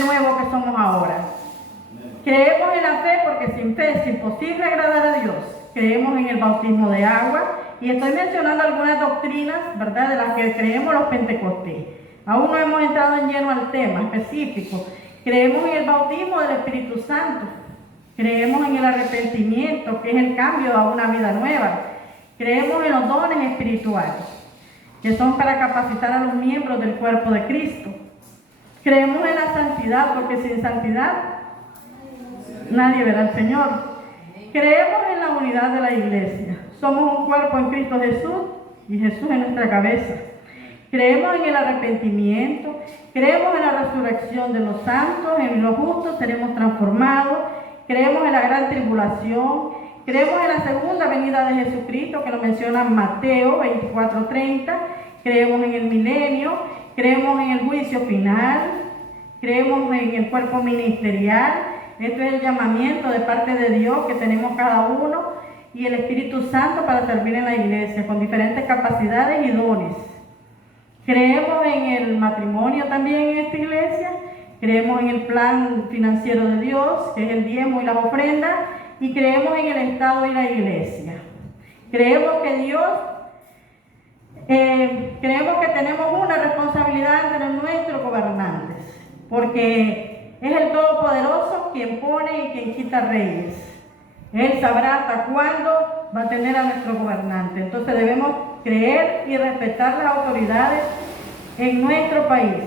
nuevo que somos ahora. Creemos en la fe porque sin fe es imposible agradar a Dios. Creemos en el bautismo de agua y estoy mencionando algunas doctrinas, ¿verdad?, de las que creemos los pentecostés. Aún no hemos entrado en lleno al tema específico. Creemos en el bautismo del Espíritu Santo. Creemos en el arrepentimiento, que es el cambio a una vida nueva. Creemos en los dones espirituales, que son para capacitar a los miembros del cuerpo de Cristo. Creemos en la santidad, porque sin santidad nadie verá al Señor. Creemos en la unidad de la iglesia. Somos un cuerpo en Cristo Jesús y Jesús es nuestra cabeza. Creemos en el arrepentimiento, creemos en la resurrección de los santos, en los justos seremos transformados, creemos en la gran tribulación, creemos en la segunda venida de Jesucristo, que lo menciona Mateo 24:30, creemos en el milenio, creemos en el juicio final, creemos en el cuerpo ministerial. Esto es el llamamiento de parte de Dios que tenemos cada uno y el Espíritu Santo para servir en la iglesia con diferentes capacidades y dones. Creemos en el matrimonio también en esta iglesia, creemos en el plan financiero de Dios, que es el diezmo y las ofrendas, y creemos en el Estado y la iglesia. Creemos que Dios, creemos que tenemos una responsabilidad ante nuestros gobernantes, porque es el Todopoderoso quien pone y quien quita reyes. Él sabrá hasta cuándo va a tener a nuestro gobernante. Entonces debemos creer y respetar las autoridades en nuestro país.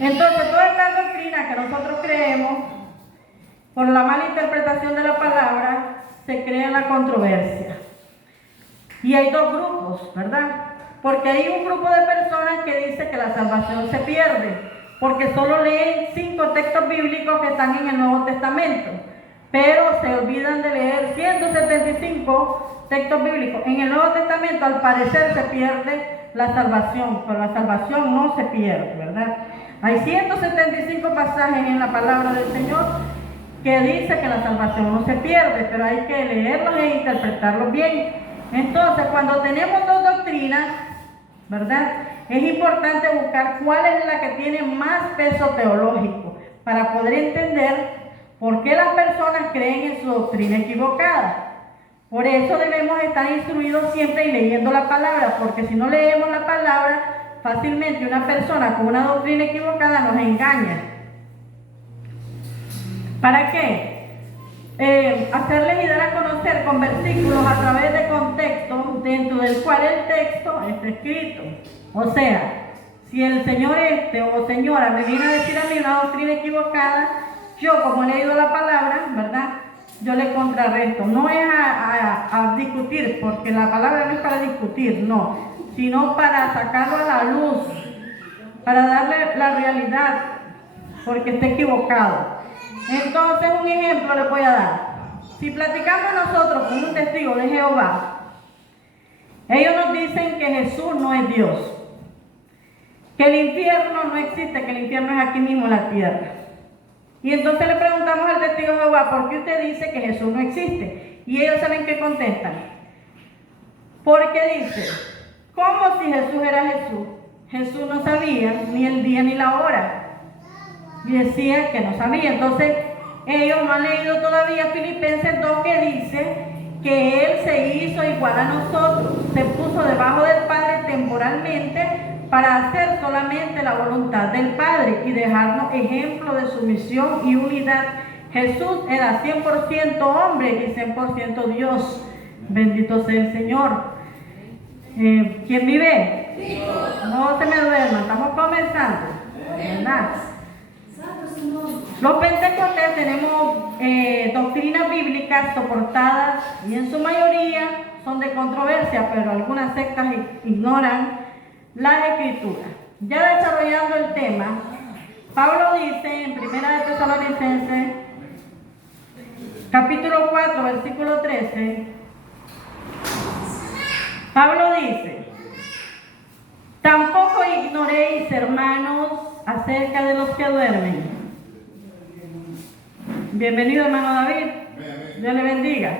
Entonces todas estas doctrinas que nosotros creemos, por la mala interpretación de la palabra, se crea la controversia. Y hay dos grupos, ¿verdad? Porque hay un grupo de personas que dice que la salvación se pierde, porque solo leen 5 textos bíblicos que están en el Nuevo Testamento, pero se olvidan de leer 175 textos bíblicos. En el Nuevo Testamento, al parecer, se pierde la salvación, pero la salvación no se pierde, ¿verdad? Hay 175 pasajes en la palabra del Señor que dice que la salvación no se pierde, pero hay que leerlos e interpretarlos bien. Entonces, cuando tenemos dos doctrinas, ¿verdad?, es importante buscar cuál es la que tiene más peso teológico para poder entender por qué las personas creen en su doctrina equivocada. Por eso debemos estar instruidos siempre y leyendo la palabra, porque si no leemos la palabra, fácilmente una persona con una doctrina equivocada nos engaña. ¿Para qué? Hacerles y dar a conocer con versículos a través de contexto dentro del cual el texto está escrito. O sea, si el señor o señora me viene a decir a mí una doctrina equivocada, yo como he leído la palabra, ¿verdad?, yo le contrarresto. No es a discutir, porque la palabra no es para discutir, no, sino para sacarlo a la luz, para darle la realidad, porque está equivocado. Entonces, un ejemplo le voy a dar. Si platicamos nosotros con un testigo de Jehová, ellos nos dicen que Jesús no es Dios, que el infierno no existe, que el infierno es aquí mismo en la tierra. Y entonces le preguntamos al testigo de Jehová, ¿por qué usted dice que Jesús no existe? Y ellos saben qué contestan. Porque dice, ¿cómo si Jesús era Jesús? Jesús no sabía ni el día ni la hora. Y decía que no sabía. Entonces ellos no han leído todavía Filipenses 2, que dice que Él se hizo igual a nosotros, se puso debajo del Padre temporalmente para hacer solamente la voluntad del Padre y dejarnos ejemplo de sumisión y unidad. Jesús era 100% hombre y 100% Dios. Bendito sea el Señor. ¿Quién vive? Dios. No se me duerman, estamos comenzando, ¿verdad? Los pentecostés tenemos doctrinas bíblicas soportadas y en su mayoría son de controversia, pero algunas sectas ignoran las escrituras. Ya desarrollando el tema, Pablo dice en 1 Tesalonicenses capítulo 4 versículo 13, Pablo dice: tampoco ignoréis, hermanos, acerca de los que duermen. Bienvenido, hermano David. Dios le bendiga.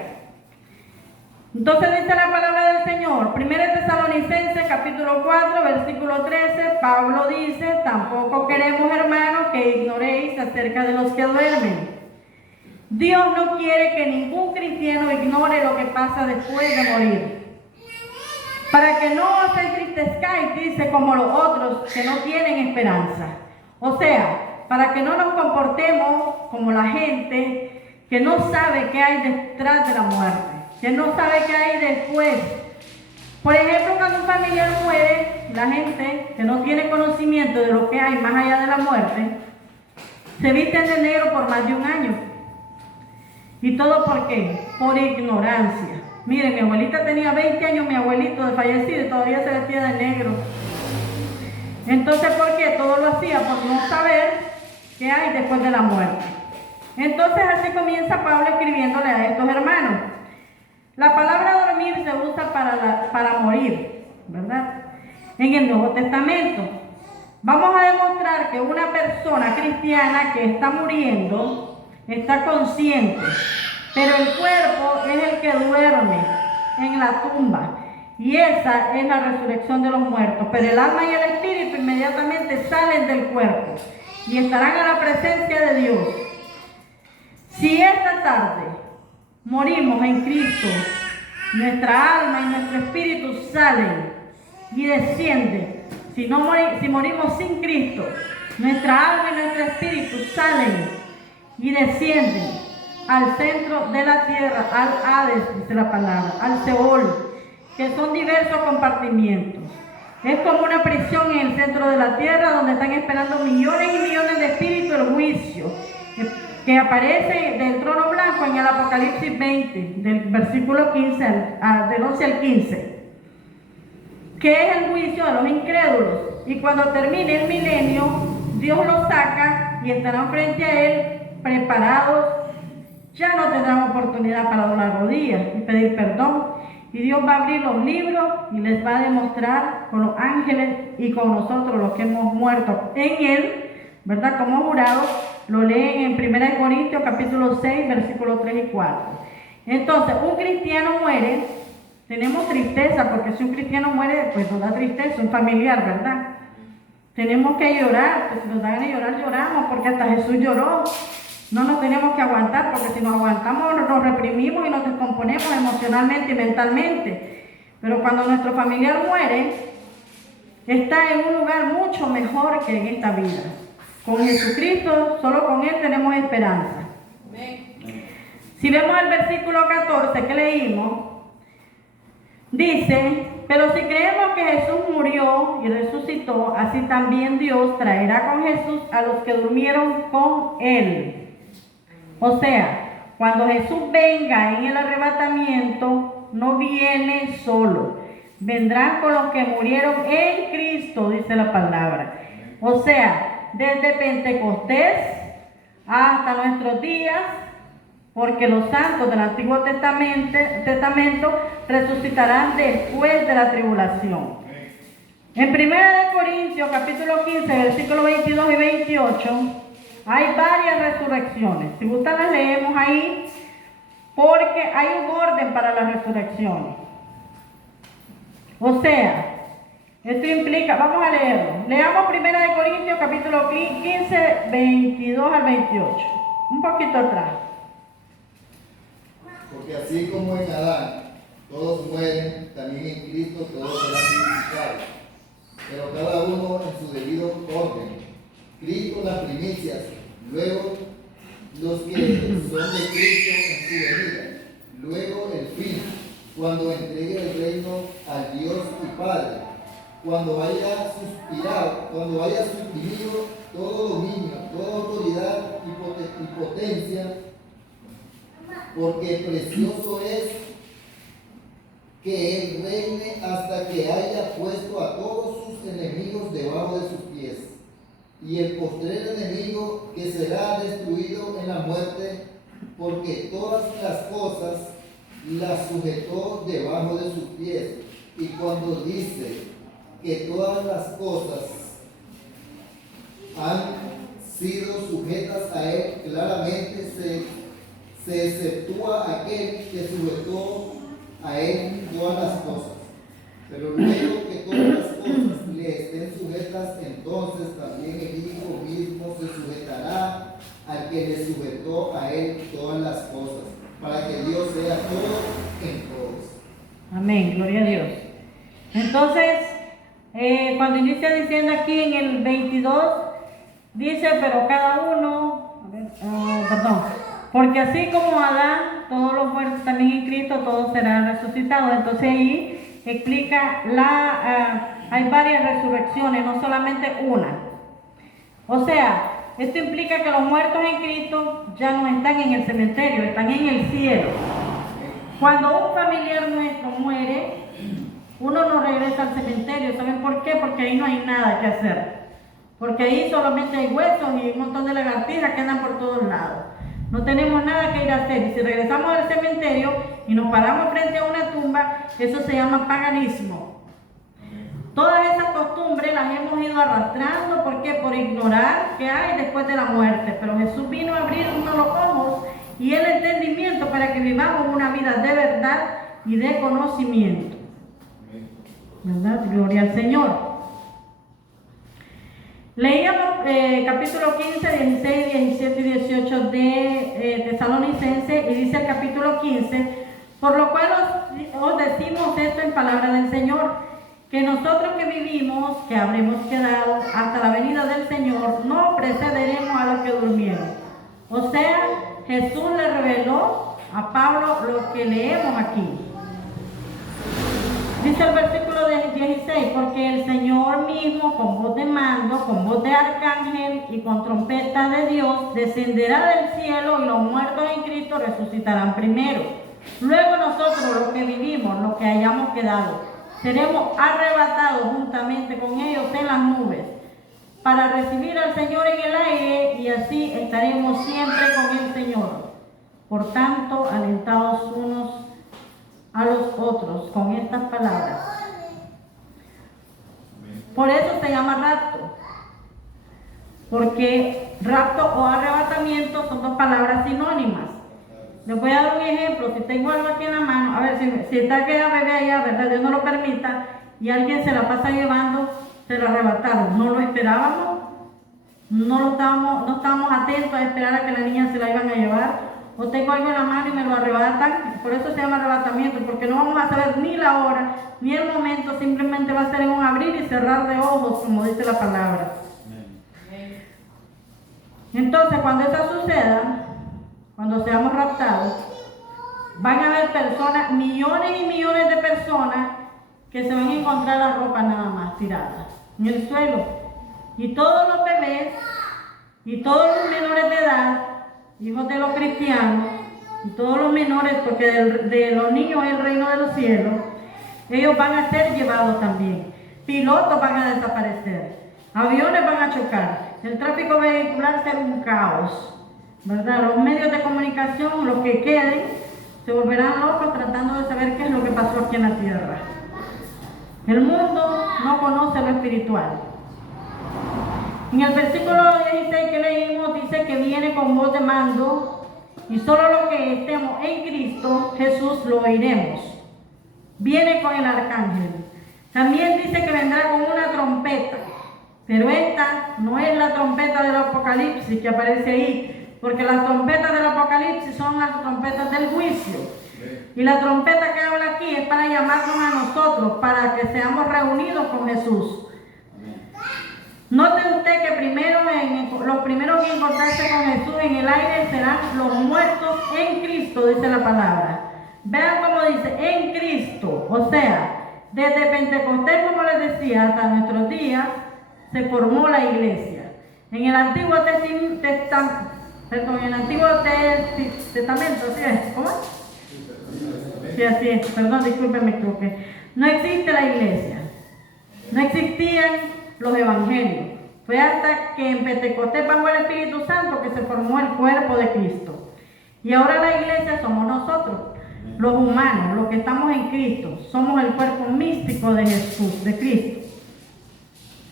Entonces dice la palabra del Señor, 1 Tesalonicenses capítulo 4, versículo 13, Pablo dice, tampoco queremos, hermanos, que ignoréis acerca de los que duermen. Dios no quiere que ningún cristiano ignore lo que pasa después de morir. Para que no os entristezcáis, dice, como los otros que no tienen esperanza. O sea, para que no nos comportemos como la gente que no sabe qué hay detrás de la muerte, que no sabe qué hay después. Por ejemplo, cuando un familiar muere, la gente que no tiene conocimiento de lo que hay más allá de la muerte, se visten de negro por más de un año. ¿Y todo por qué? Por ignorancia. Miren, mi abuelita tenía 20 años, mi abuelito de fallecido, y todavía se vestía de negro. Entonces, ¿por qué? Todo lo hacía por no saber qué hay después de la muerte. Entonces, así comienza Pablo escribiéndole a estos hermanos. La palabra dormir se usa para morir, ¿verdad? En el Nuevo Testamento. Vamos a demostrar que una persona cristiana que está muriendo está consciente, pero el cuerpo es el que duerme en la tumba. Y esa es la resurrección de los muertos. Pero el alma y el espíritu inmediatamente salen del cuerpo y estarán a la presencia de Dios. Si esta tarde morimos en Cristo, nuestra alma y nuestro espíritu salen y descienden. Si morimos sin Cristo, nuestra alma y nuestro espíritu salen y descienden al centro de la tierra, al Hades, dice la palabra, al Seol, que son diversos compartimientos. Es como una prisión en el centro de la tierra donde están esperando millones y millones de espíritus el juicio, que aparece del trono blanco en el Apocalipsis 20, del versículo 15, del 11 al 15, que es el juicio de los incrédulos. Y cuando termine el milenio, Dios los saca y estarán frente a Él preparados. Ya no tendrán oportunidad para doblar rodillas y pedir perdón. Y Dios va a abrir los libros y les va a demostrar con los ángeles y con nosotros los que hemos muerto en Él, ¿verdad? Como jurado, lo leen en 1 Corintios capítulo 6, versículos 3 y 4. Entonces, un cristiano muere, tenemos tristeza, porque si un cristiano muere, pues nos da tristeza, un familiar, ¿verdad? Tenemos que llorar, pues si nos dan a llorar, lloramos, porque hasta Jesús lloró. No nos tenemos que aguantar, porque si nos aguantamos nos reprimimos y nos descomponemos emocionalmente y mentalmente. Pero cuando nuestro familiar muere, está en un lugar mucho mejor que en esta vida. Con Jesucristo, solo con Él tenemos esperanza. Si vemos el versículo 14 que leímos, dice, pero si creemos que Jesús murió y resucitó, así también Dios traerá con Jesús a los que durmieron con Él. O sea, cuando Jesús venga en el arrebatamiento, no viene solo. Vendrán con los que murieron en Cristo, dice la palabra. O sea, desde Pentecostés hasta nuestros días, porque los santos del Antiguo Testamento resucitarán después de la tribulación. En 1 Corintios capítulo 15, versículos 22 y 28, hay varias resurrecciones. Si gustan las leemos ahí, porque hay un orden para las resurrecciones. O sea, esto implica, vamos a leerlo. Leamos 1 Corintios capítulo 15, 22 al 28. Un poquito atrás. Porque así como en Adán todos mueren, también en Cristo todos serán vivificados, pero cada uno en su debido orden. Cristo las primicias, luego los que son de Cristo en su venida, luego el fin, cuando entregue el reino al Dios y Padre, cuando haya suprimido todo dominio, toda autoridad y potencia, porque precioso es que Él reine hasta que haya puesto a todos sus enemigos debajo de sus pies. Y el postrer enemigo que será destruido en la muerte, porque todas las cosas las sujetó debajo de sus pies. Y cuando dice que todas las cosas han sido sujetas a Él, claramente se exceptúa aquel que sujetó a él todas las cosas. Pero luego que todas las cosas le estén sujetas, entonces también el Hijo mismo se sujetará al que le sujetó a él todas las cosas, para que Dios sea todo en todos. Amén, gloria a Dios. Entonces, cuando inicia diciendo aquí en el 22, dice, pero cada uno, porque así como Adán, todos los muertos también en Cristo, todos serán resucitados. Entonces ahí explica, hay varias resurrecciones, no solamente una. O sea, esto implica que los muertos en Cristo ya no están en el cementerio, están en el cielo. Cuando un familiar nuestro muere, uno no regresa al cementerio. ¿Saben por qué? Porque ahí no hay nada que hacer. Porque ahí solamente hay huesos y un montón de lagartijas que andan por todos lados. No tenemos nada que ir a hacer. Y si regresamos al cementerio y nos paramos frente a una tumba, eso se llama paganismo. Todas esas costumbres las hemos ido arrastrando. ¿Por qué? Por ignorar qué hay después de la muerte. Pero Jesús vino a abrirnos los ojos y el entendimiento para que vivamos una vida de verdad y de conocimiento. ¿Verdad? Gloria al Señor. Leíamos capítulo 15, 16, 17 y 18 de Tesalonicenses, y dice el capítulo 15, por lo cual os decimos esto en palabra del Señor, que nosotros que vivimos, que habremos quedado hasta la venida del Señor, no precederemos a los que durmieron. O sea, Jesús le reveló a Pablo lo que leemos aquí. Dice el versículo 16, porque el Señor mismo, con voz de mando, con voz de arcángel y con trompeta de Dios, descenderá del cielo y los muertos en Cristo resucitarán primero. Luego nosotros, los que vivimos, los que hayamos quedado, seremos arrebatados juntamente con ellos en las nubes, para recibir al Señor en el aire, y así estaremos siempre con el Señor. Por tanto, alentados unos a los otros con estas palabras. Por eso se llama rapto, porque rapto o arrebatamiento son dos palabras sinónimas. Les voy a dar un ejemplo. Si tengo algo aquí en la mano, a ver, si está aquella bebé allá, ¿verdad? Dios no lo permita, y alguien se la pasa llevando, se la arrebataron. No lo esperábamos, no estábamos atentos a esperar a que la niña se la iban a llevar. O tengo algo en la mano y me lo arrebatan, por eso se llama arrebatamiento, porque no vamos a saber ni la hora, ni el momento, simplemente va a ser en un abrir y cerrar de ojos, como dice la palabra. Entonces, cuando eso suceda, cuando seamos raptados, van a haber personas, millones y millones de personas, que se van a encontrar la ropa nada más tirada en el suelo. Y todos los bebés, y todos los menores de edad, hijos de los cristianos, y todos los menores, porque de los niños es el reino de los cielos, ellos van a ser llevados también. Pilotos van a desaparecer, aviones van a chocar, el tráfico vehicular será un caos, ¿verdad? Los medios de comunicación, los que queden, se volverán locos tratando de saber qué es lo que pasó aquí en la tierra. El mundo no conoce lo espiritual. En el versículo 16 que leímos dice que viene con voz de mando, y solo los que estemos en Cristo Jesús lo oiremos. Viene con el arcángel. También dice que vendrá con una trompeta, pero esta no es la trompeta del Apocalipsis que aparece ahí, porque las trompetas del Apocalipsis son las trompetas del juicio. Y la trompeta que habla aquí es para llamarnos a nosotros, para que seamos reunidos con Jesús. Note usted que los primeros en encontrarse con Jesús en el aire serán los muertos en Cristo, dice la palabra. Vean cómo dice, en Cristo. O sea, desde Pentecostés, como les decía, hasta nuestros días, se formó la iglesia. En el Antiguo Testamento, ¿sí es? ¿Cómo? Sí, así es. Perdón, disculpen, me equivoqué. No existe la iglesia. No existían los evangelios. Fue hasta que en Pentecostés bajó el Espíritu Santo que se formó el cuerpo de Cristo. Y ahora la iglesia somos nosotros, los humanos, los que estamos en Cristo. Somos el cuerpo místico de Jesús, de Cristo.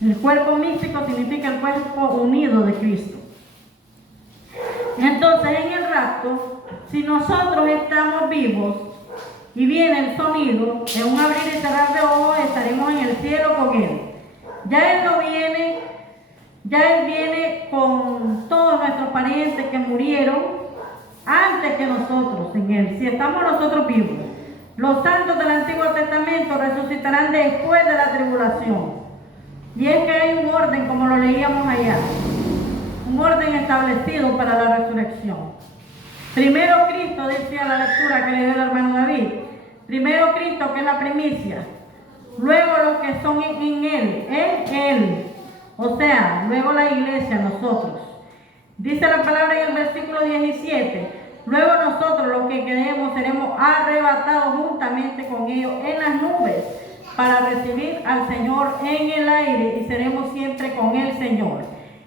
El cuerpo místico significa el cuerpo unido de Cristo. Entonces, en el rapto, si nosotros estamos vivos, y viene el sonido, en un abrir y cerrar de ojos estaremos en el cielo con Él. Ya Él no viene, ya Él viene con todos nuestros parientes que murieron antes que nosotros en Él, si estamos nosotros vivos. Los santos del Antiguo Testamento resucitarán después de la tribulación. Y es que hay un orden, como lo leíamos allá, un orden establecido para la resurrección. Primero Cristo, decía la lectura que le dio el hermano David. Primero Cristo, que es la primicia. Luego los que son en Él. O sea, luego la iglesia, nosotros. Dice la palabra en el versículo 17. Luego nosotros, los que quedemos, seremos arrebatados juntamente con ellos en las nubes para recibir al Señor en el aire y seremos siempre con el Señor.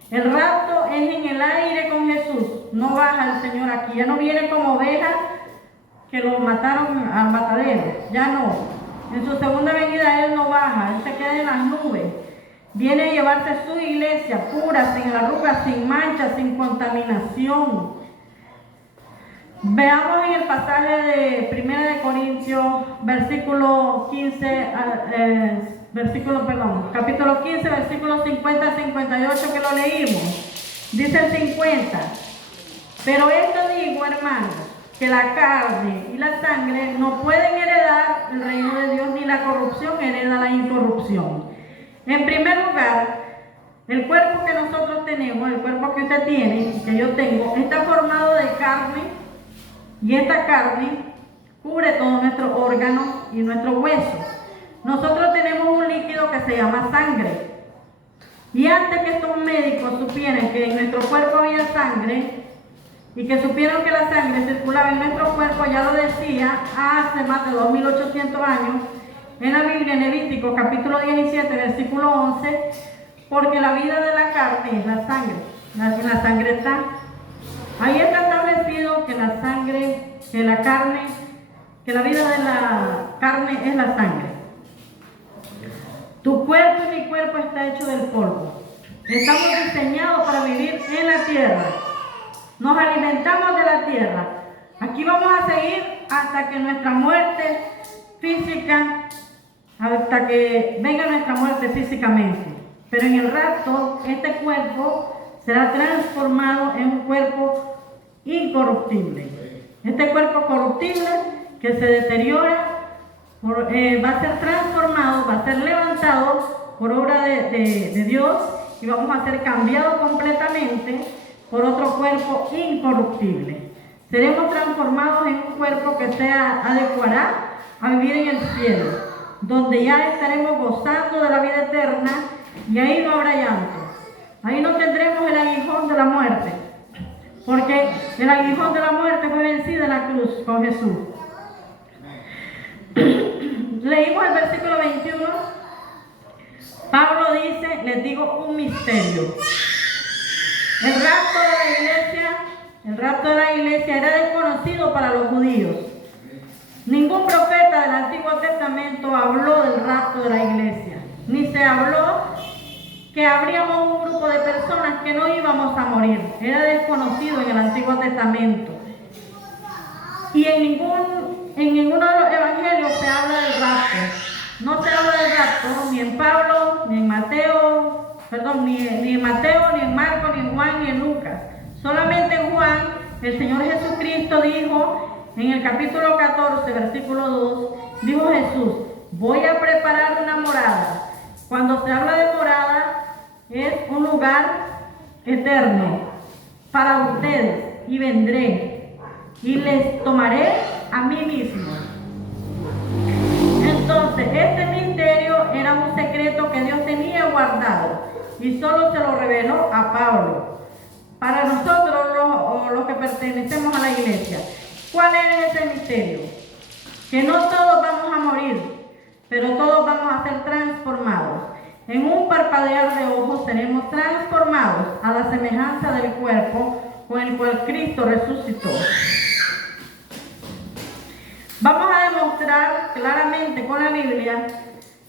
El rapto es en el aire con Jesús. No baja el Señor aquí. Ya no viene como oveja que lo mataron al matadero. Ya no. En su segunda venida Él no baja. Él se queda en las nubes. Viene a llevarse su iglesia pura, sin arrugas, sin mancha, sin contaminación. Veamos en el pasaje de 1 de Corintios, capítulo 15, versículos 50 al 58 que lo leímos. Dice el 50. Pero esto digo, hermanos, que la carne y la sangre no pueden heredar el reino de Dios, ni la corrupción hereda la incorrupción. En primer lugar, el cuerpo que nosotros tenemos, el cuerpo que usted tiene, que yo tengo, está formado de carne. Y esta carne cubre todos nuestros órganos y nuestros huesos. Nosotros tenemos un líquido que se llama sangre. Y antes que estos médicos supieran que en nuestro cuerpo había sangre y que supieron que la sangre circulaba en nuestro cuerpo, ya lo decía hace más de 2800 años en la Biblia, en Levítico capítulo 17, versículo 11, porque la vida de la carne es la sangre. En la sangre está. Ahí está establecido que la sangre, que la carne, que la vida de la carne es la sangre. Tu cuerpo y mi cuerpo está hecho del polvo. Estamos diseñados para vivir en la tierra. Nos alimentamos de la tierra. Aquí vamos a seguir hasta que nuestra muerte física, hasta que venga nuestra muerte físicamente. Pero en el rapto, este cuerpo será transformado en un cuerpo incorruptible. Este cuerpo corruptible que se deteriora va a ser transformado, va a ser levantado por obra de Dios y vamos a ser cambiados completamente por otro cuerpo incorruptible. Seremos transformados en un cuerpo que se adecuará a vivir en el cielo, donde ya estaremos gozando de la vida eterna y ahí no habrá llanto. Ahí no tendremos el aguijón de la muerte, porque el aguijón de la muerte fue vencido en la cruz con Jesús. Leímos el versículo 21. Pablo dice, les digo un misterio. El rapto de la iglesia era desconocido para los judíos. Ningún profeta del Antiguo Testamento habló del rapto de la iglesia, ni se habló que habríamos un grupo de personas que no íbamos a morir. Era desconocido en el Antiguo Testamento. Y en ninguno de los evangelios se habla del rapto. No se habla del rapto ni en Pablo, ni en Mateo, ni en Mateo, ni en Marcos, ni en Juan, ni en Lucas. Solamente en Juan, el Señor Jesucristo dijo, en el capítulo 14, versículo 2, dijo Jesús, voy a preparar una morada. Cuando se habla de morada, es un lugar eterno para ustedes, y vendré y les tomaré a mí mismo. Entonces, este misterio era un secreto que Dios tenía guardado y solo se lo reveló a Pablo. Para nosotros, los que pertenecemos a la iglesia, ¿cuál es ese misterio? Que no todos vamos a morir, pero todos vamos a ser transformados. En un parpadear de ojos seremos transformados a la semejanza del cuerpo con el cual Cristo resucitó. Vamos a demostrar claramente con la Biblia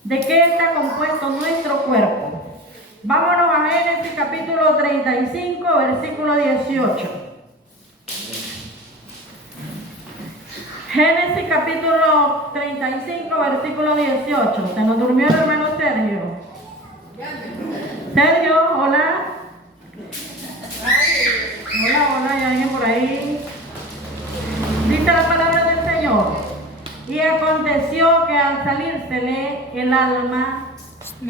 de qué está compuesto nuestro cuerpo. Vámonos a Génesis capítulo 35, versículo 18. Génesis capítulo 35, versículo 18. Se nos durmió el hermano Sergio. Sergio, hola. Hola, ¿hay alguien por ahí? Dice la palabra del Señor. Y aconteció que al salírsele el alma,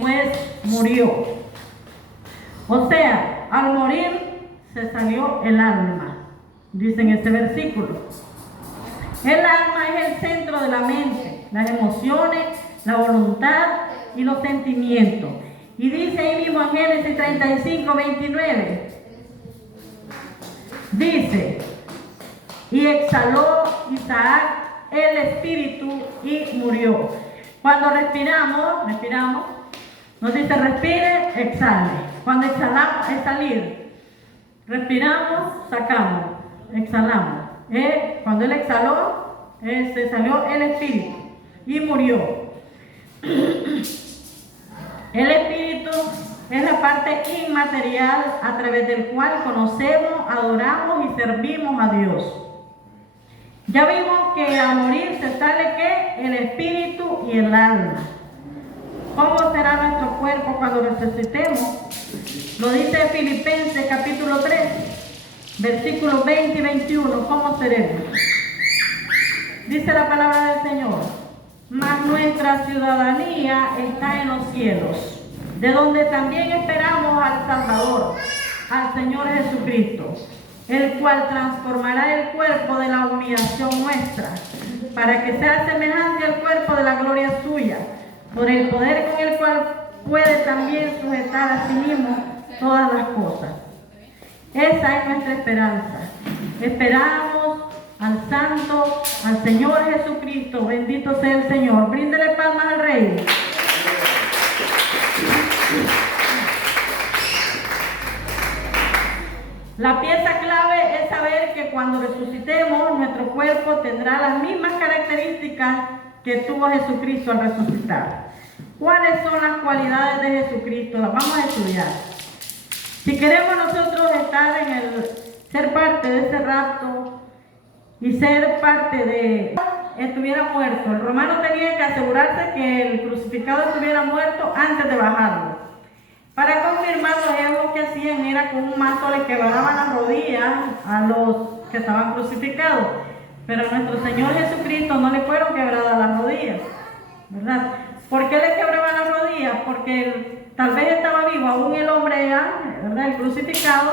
pues murió. O sea, al morir se salió el alma. Dice en este versículo. El alma es el centro de la mente, las emociones, la voluntad y los sentimientos. Y dice ahí mismo en Génesis 35, 29. Dice, y exhaló Isaac el espíritu y murió. Cuando respiramos, nos dice respire, exhale. Cuando exhalamos es salir. Respiramos, sacamos, exhalamos. Cuando él exhaló, se salió el espíritu y murió. El espíritu es la parte inmaterial a través del cual conocemos, adoramos y servimos a Dios. Ya vimos que al morir se sale ¿qué? El espíritu y el alma. ¿Cómo será nuestro cuerpo cuando resucitemos? Lo dice Filipenses capítulo 3, versículos 20 y 21. ¿Cómo seremos? Dice la palabra del Señor. Mas nuestra ciudadanía está en los cielos, de donde también esperamos al Salvador, al Señor Jesucristo, el cual transformará el cuerpo de la humillación nuestra, para que sea semejante al cuerpo de la gloria suya, por el poder con el cual puede también sujetar a sí mismo todas las cosas. Esa es nuestra esperanza. Esperamos al Santo, al Señor Jesucristo. Bendito sea el Señor. Bríndele palmas al Rey. La pieza clave es saber que cuando resucitemos, nuestro cuerpo tendrá las mismas características que tuvo Jesucristo al resucitar. ¿Cuáles son las cualidades de Jesucristo? Las vamos a estudiar. Si queremos nosotros estar ser parte de ese rapto y ser parte de estuviera muerto, el romano tenía que asegurarse que el crucificado estuviera muerto antes de bajarlo. Para confirmarlo, ellos lo que hacían era con un mazo le quebraban las rodillas a los que estaban crucificados. Pero a nuestro Señor Jesucristo no le fueron quebradas las rodillas, ¿verdad? ¿Por qué le quebraban las rodillas? Porque tal vez estaba vivo aún el hombre ya, ¿verdad? El crucificado,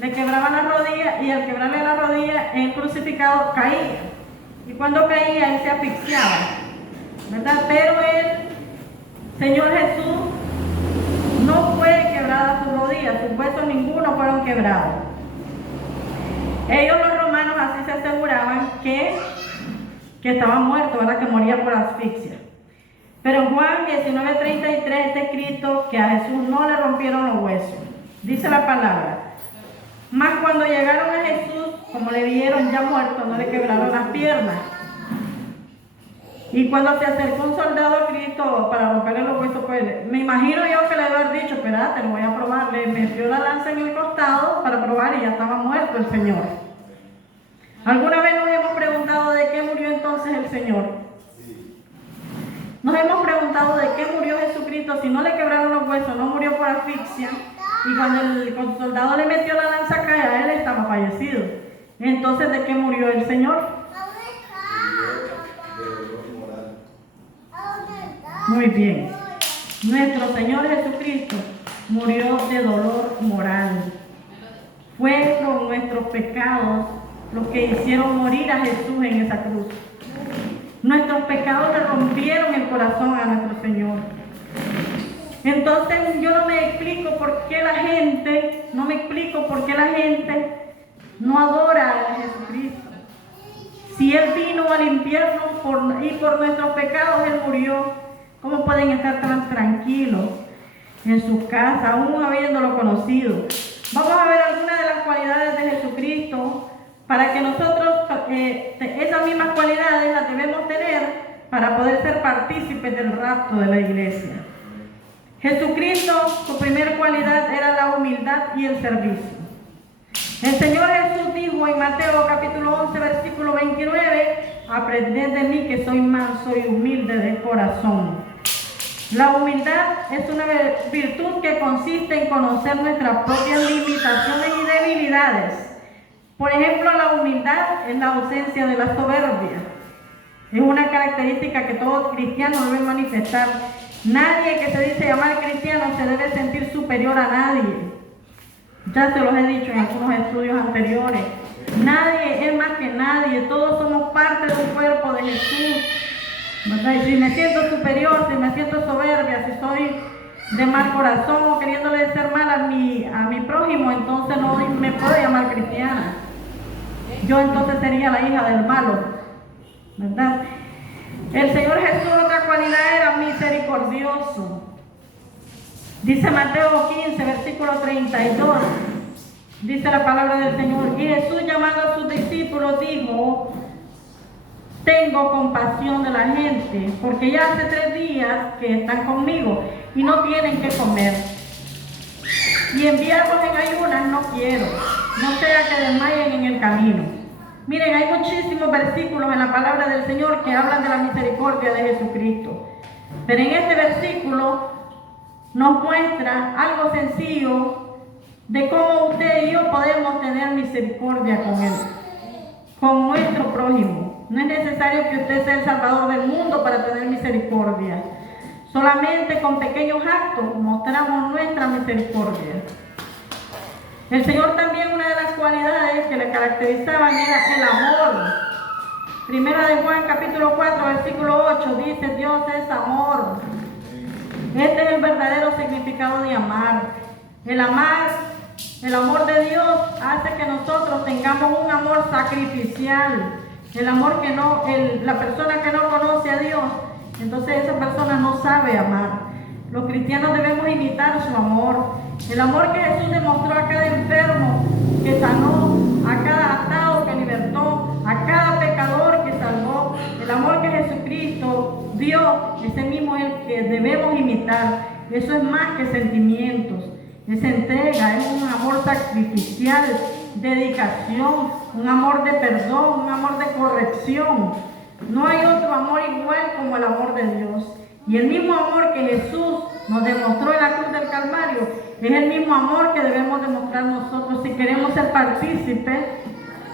le quebraban las rodillas y al quebrarle las rodillas, el crucificado caía. Y cuando caía, él se asfixiaba, ¿verdad? Pero el Señor Jesús no fue quebrada sus rodillas, sus huesos ninguno fueron quebrados. Ellos los romanos así se aseguraban que estaba muerto, ¿verdad? Que moría por asfixia. Pero en Juan 19:33 está escrito que a Jesús no le rompieron los huesos. Dice la palabra. Mas cuando llegaron a Jesús, como le vieron ya muerto, no le quebraron las piernas. Y cuando se acercó un soldado a Cristo para romperle los huesos, pues me imagino yo que le debe haber dicho, espérate, lo voy a probar. Le metió la lanza en el costado para probar y ya estaba muerto el Señor. ¿Alguna vez nos hemos preguntado de qué murió entonces el Señor? Nos hemos preguntado de qué murió Jesucristo si no le quebraron los huesos, no murió por asfixia. Y cuando el soldado le metió la lanza acá, él estaba fallecido. Entonces, ¿de qué murió el Señor? Muy bien. Nuestro Señor Jesucristo murió de dolor moral. Fueron nuestros pecados los que hicieron morir a Jesús en esa cruz. Nuestros pecados le rompieron el corazón a nuestro Señor. Entonces yo no me explico por qué la gente no adora a Jesucristo. Si Él vino al infierno y por nuestros pecados Él murió, ¿cómo pueden estar tan tranquilos en sus casas, aún habiéndolo conocido? Vamos a ver algunas de las cualidades de Jesucristo para que nosotros esas mismas cualidades las debemos tener para poder ser partícipes del rapto de la iglesia. Jesucristo, su primera cualidad era la humildad y el servicio. El Señor Jesús dijo en Mateo capítulo 11, versículo 29, aprended de mí que soy manso y humilde de corazón. La humildad es una virtud que consiste en conocer nuestras propias limitaciones y debilidades. Por ejemplo, la humildad es la ausencia de la soberbia. Es una característica que todo cristiano debe manifestar. Nadie que se dice llamar cristiano se debe sentir superior a nadie. Ya se los he dicho en algunos estudios anteriores. Nadie es más que nadie. Todos somos parte de un cuerpo de Jesús. ¿Verdad? Y si me siento superior, si me siento soberbia, si soy de mal corazón o queriéndole hacer mal a mi prójimo, entonces no me puedo llamar cristiana. Yo entonces sería la hija del malo, ¿verdad? El Señor Jesús, otra cualidad, era misericordioso. Dice Mateo 15, versículo 32. Dice la palabra del Señor: y Jesús, llamando a sus discípulos, dijo: tengo compasión de la gente, porque ya hace 3 días que están conmigo y no tienen que comer. Y enviarlos en ayunas no quiero, no sea que desmayen en el camino. Miren, hay muchísimos versículos en la palabra del Señor que hablan de la misericordia de Jesucristo. Pero en este versículo nos muestra algo sencillo de cómo usted y yo podemos tener misericordia con Él, con nuestro prójimo. No es necesario que usted sea el salvador del mundo para tener misericordia. Solamente con pequeños actos mostramos nuestra misericordia. El Señor también, una de las cualidades que le caracterizaban era el amor. Primera de Juan capítulo 4 versículo 8 dice: Dios es amor. Este es el verdadero significado de amar. El amor de Dios hace que nosotros tengamos un amor sacrificial. El amor que la persona que no conoce a Dios, entonces esa persona no sabe amar. Los cristianos debemos imitar su amor. El amor que Jesús demostró a cada enfermo que sanó, a cada atado que libertó, a cada pecador que salvó. El amor que Jesucristo dio, ese mismo es el que debemos imitar. Eso es más que sentimientos. Es entrega, es un amor sacrificial, dedicación, un amor de perdón, un amor de corrección. No hay otro amor igual como el amor de Dios. Y el mismo amor que Jesús nos demostró en la cruz del Calvario es el mismo amor que debemos demostrar nosotros si queremos ser partícipes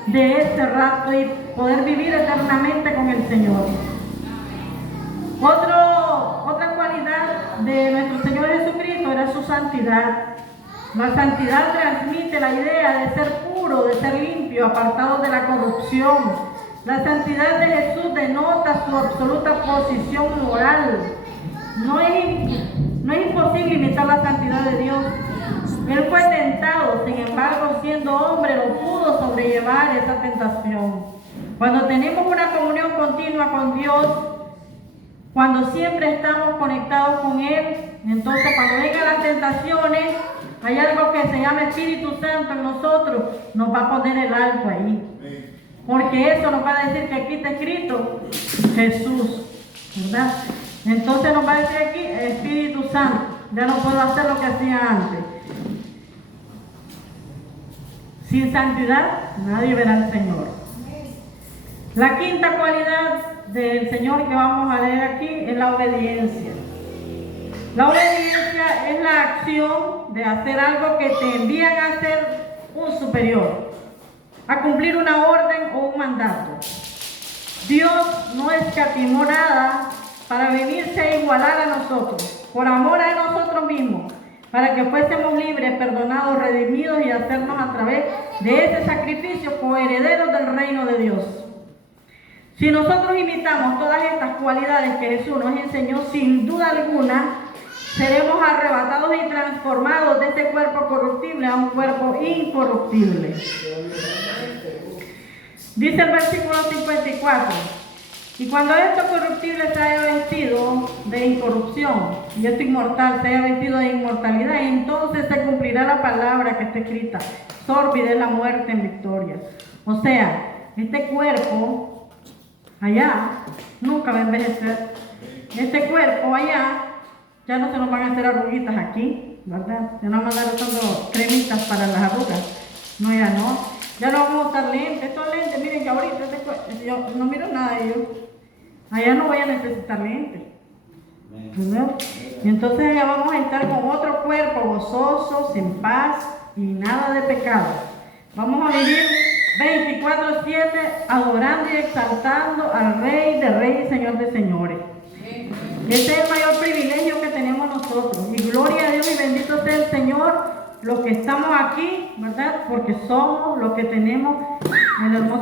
de este rapto y poder vivir eternamente con el Señor. Otra cualidad de nuestro Señor Jesucristo era su santidad. La santidad transmite la idea de ser puro, de ser limpio, apartado de la corrupción. La santidad de Jesús denota su absoluta posición moral. No es imposible imitar la santidad de Dios. Él fue tentado, sin embargo, siendo hombre, lo pudo sobrellevar esa tentación. Cuando tenemos una comunión continua con Dios, cuando siempre estamos conectados con Él, entonces cuando vengan las tentaciones, hay algo que se llama Espíritu Santo en nosotros, nos va a poner el alto ahí. Porque eso nos va a decir que aquí está escrito Jesús, ¿verdad? Entonces nos va a decir aquí Espíritu Santo. Ya no puedo hacer lo que hacía antes. Sin santidad nadie verá al Señor. La quinta cualidad del Señor que vamos a leer aquí es la obediencia. La obediencia es la acción de hacer algo que te envían a hacer un superior, a cumplir una orden o un mandato. Dios no escatimó nada para venirse a igualar a nosotros, por amor a nosotros mismos, para que fuésemos libres, perdonados, redimidos y hacernos a través de ese sacrificio coherederos del reino de Dios. Si nosotros imitamos todas estas cualidades que Jesús nos enseñó, sin duda alguna, seremos arrebatados y transformados de este cuerpo corruptible a un cuerpo incorruptible. Dice el versículo 54: y cuando esto corruptible se haya vestido de incorrupción y esto inmortal se haya vestido de inmortalidad, entonces se cumplirá la palabra que está escrita: sórbida es la muerte en victoria. O sea, este cuerpo allá nunca va a envejecer. Este cuerpo allá ya no se nos van a hacer arruguitas aquí, ¿verdad? Ya no van a andar usando cremitas para las arrugas. No, ya no. Ya no vamos a usar lentes. Estos lentes, miren que ahorita yo no miro nada, allá no voy a necesitar lentes. ¿No? Y entonces allá vamos a estar con otro cuerpo gozoso, sin paz y nada de pecado. Vamos a vivir 24/7 adorando y exaltando al Rey de Reyes y Señor de Señores. Ese es el mayor privilegio que tenemos nosotros. Y gloria a Dios y bendito sea el Señor, los que estamos aquí, ¿verdad? Porque somos los que tenemos el hermoso